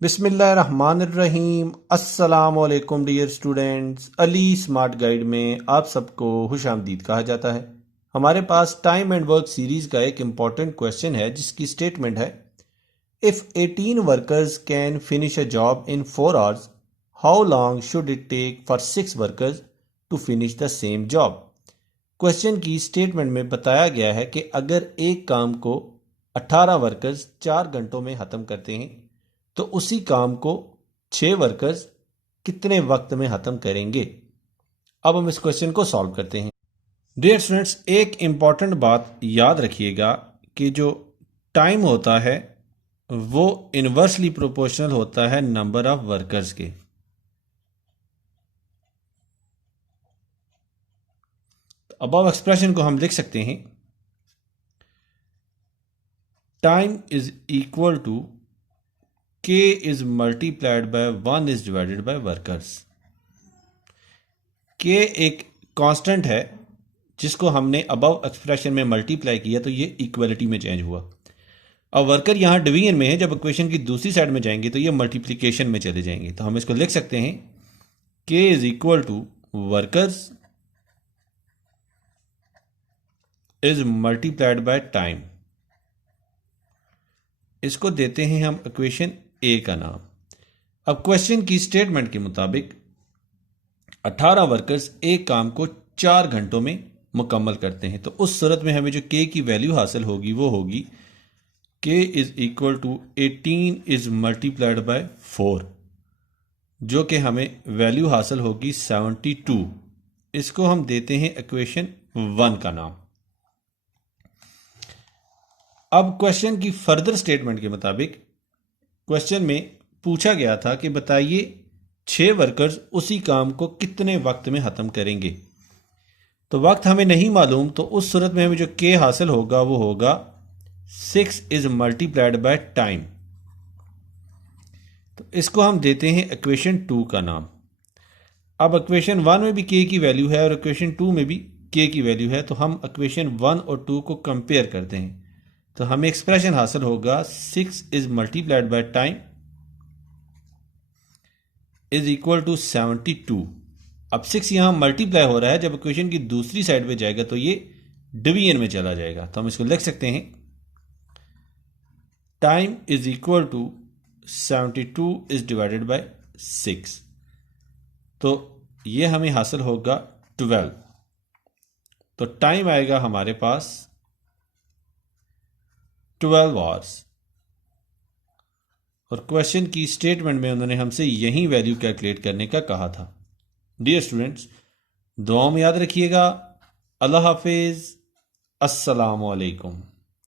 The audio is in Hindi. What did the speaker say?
बिस्मिल्लाहिर्रहमानिर्रहीम। अस्सलाम वालेकुम dear students. Ali smart guide में आप सबको खुश आमदीद कहा जाता है। हमारे पास टाइम एंड वर्क सीरीज का एक इम्पॉर्टेंट क्वेश्चन है जिसकी स्टेटमेंट है, if 18 workers can finish a job in 4 hours, how long should it take for 6 workers to finish the same job. Question की स्टेटमेंट में बताया गया है कि अगर एक काम को 18 वर्कर्स 4 घंटों में ख़त्म करते हैं तो उसी काम को 6 वर्कर्स कितने वक्त में ख़त्म करेंगे। अब हम इस क्वेश्चन को सॉल्व करते हैं। डियर स्टूडेंट्स, एक इंपॉर्टेंट बात याद रखिएगा कि जो टाइम होता है वो इन्वर्सली प्रोपोर्शनल होता है नंबर ऑफ वर्कर्स के। अबव एक्सप्रेशन को हम लिख सकते हैं, time is equal to k is multiplied by 1 is divided by workers। k एक कांस्टेंट है जिसको हमने अबव एक्सप्रेशन में मल्टीप्लाई किया तो ये इक्वलिटी में चेंज हुआ। अब वर्कर यहाँ डिवीजन में है, जब इक्वेशन की दूसरी साइड में जाएंगे तो ये मल्टीप्लिकेशन में चले जाएंगे। तो हम इसको लिख सकते हैं k is equal to workers is multiplied by time. इसको देते हैं हम इक्वेशन ए का नाम। अब क्वेश्चन की स्टेटमेंट के मुताबिक 18 वर्कर्स एक काम को 4 घंटों में मुकम्मल करते हैं, तो उस सूरत में हमें जो के की वैल्यू हासिल होगी वो होगी k is equal to 18 is multiplied by 4, जो कि हमें वैल्यू हासिल होगी 72। इसको हम देते हैं इक्वेशन 1 का नाम। अब क्वेश्चन की फर्दर स्टेटमेंट के मुताबिक क्वेश्चन में पूछा गया था कि बताइए 6 वर्कर्स उसी काम को कितने वक्त में ख़त्म करेंगे। तो वक्त हमें नहीं मालूम, तो उस सूरत में हमें जो के हासिल होगा वो होगा 6 इज मल्टीप्लाइड बाय टाइम। तो इसको हम देते हैं इक्वेशन 2 का नाम। अब इक्वेशन 1 में भी के की वैल्यू है और इक्वेशन 2 में भी के की वैल्यू है, तो हम इक्वेशन 1 और 2 को कंपेयर करते हैं तो हमें एक्सप्रेशन हासिल होगा 6 is multiplied by time is equal to 72। अब 6 यहां मल्टीप्लाई हो रहा है, जब इक्वेशन की दूसरी साइड पे जाएगा तो ये डिवीजन में चला जाएगा। तो हम इसको लिख सकते हैं, time is equal to 72 is divided by 6, तो ये हमें हासिल होगा 12। तो टाइम आएगा हमारे पास 12 आवर्स। और क्वेश्चन की स्टेटमेंट में उन्होंने हमसे यही वैल्यू कैलकुलेट करने का कहा था। डियर स्टूडेंट्स, दुआओं में याद रखिएगा। अल्लाह हाफिज। अस्सलाम वालेकुम।